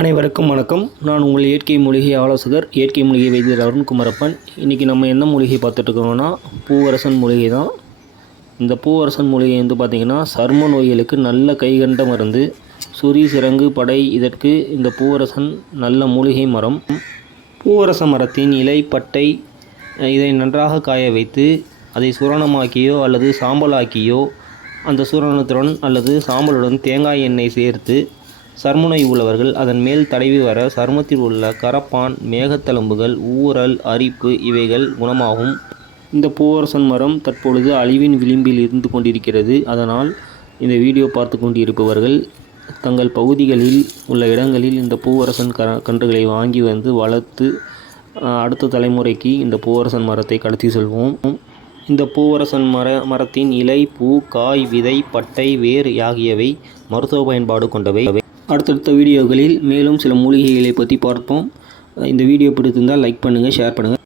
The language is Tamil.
அனைவருக்கும் வணக்கம். நான் உங்கள் இயற்கை மூலிகை ஆலோசகர் இயற்கை மூலிகை வைத்தியர் அருண்குமரப்பன் இன்றைக்கி நம்ம என்ன மூலிகை பார்த்துட்ருக்கோம்னா பூவரசன் மூலிகை தான். இந்த பூவரசன் மூலிகை வந்து பார்த்திங்கன்னா சர்ம நோய்களுக்கு நல்ல கைகண்ட மருந்து சுரி சிறங்கு படை இதற்கு இந்த பூவரசன் நல்ல மூலிகை மரம். பூவரச மரத்தின் இலை பட்டை இதை நன்றாக காய வைத்து அதை சுரணமாக்கியோ அல்லது சாம்பலாக்கியோ அந்த சூரணத்துடன் அல்லது சாம்பலுடன் தேங்காய் எண்ணெய் சேர்த்து சர்மநோய் உள்ளவர்கள் அதன் மேல் தடவி வர சருமத்தில் உள்ள கரப்பான் மேகத்தழும்புகள் ஊறல் அரிப்பு இவைகள் குணமாகும். இந்த பூவரசன் மரம் தற்பொழுது அழிவின் விளிம்பில் இருந்து கொண்டிருக்கிறது. அதனால் இந்த வீடியோ பார்த்து கொண்டிருப்பவர்கள் தங்கள் பகுதிகளில் உள்ள இடங்களில் இந்த பூவரசன் க கன்றுகளை வாங்கி வந்து வளர்த்து அடுத்த தலைமுறைக்கு இந்த பூவரசன் மரத்தை கடத்தி செல்வோம். இந்த பூவரசன் மர மரத்தின் இலை பூ காய் விதை பட்டை வேர் ஆகியவை மருத்துவ பயன்பாடு கொண்டவை. அடுத்தடுத்த வீடியோக்களில் மேலும் சில மூலிகைகளை பற்றி பார்ப்போம். இந்த வீடியோ பிடித்திருந்தால் லைக் பண்ணுங்கள் ஷேர் பண்ணுங்கள்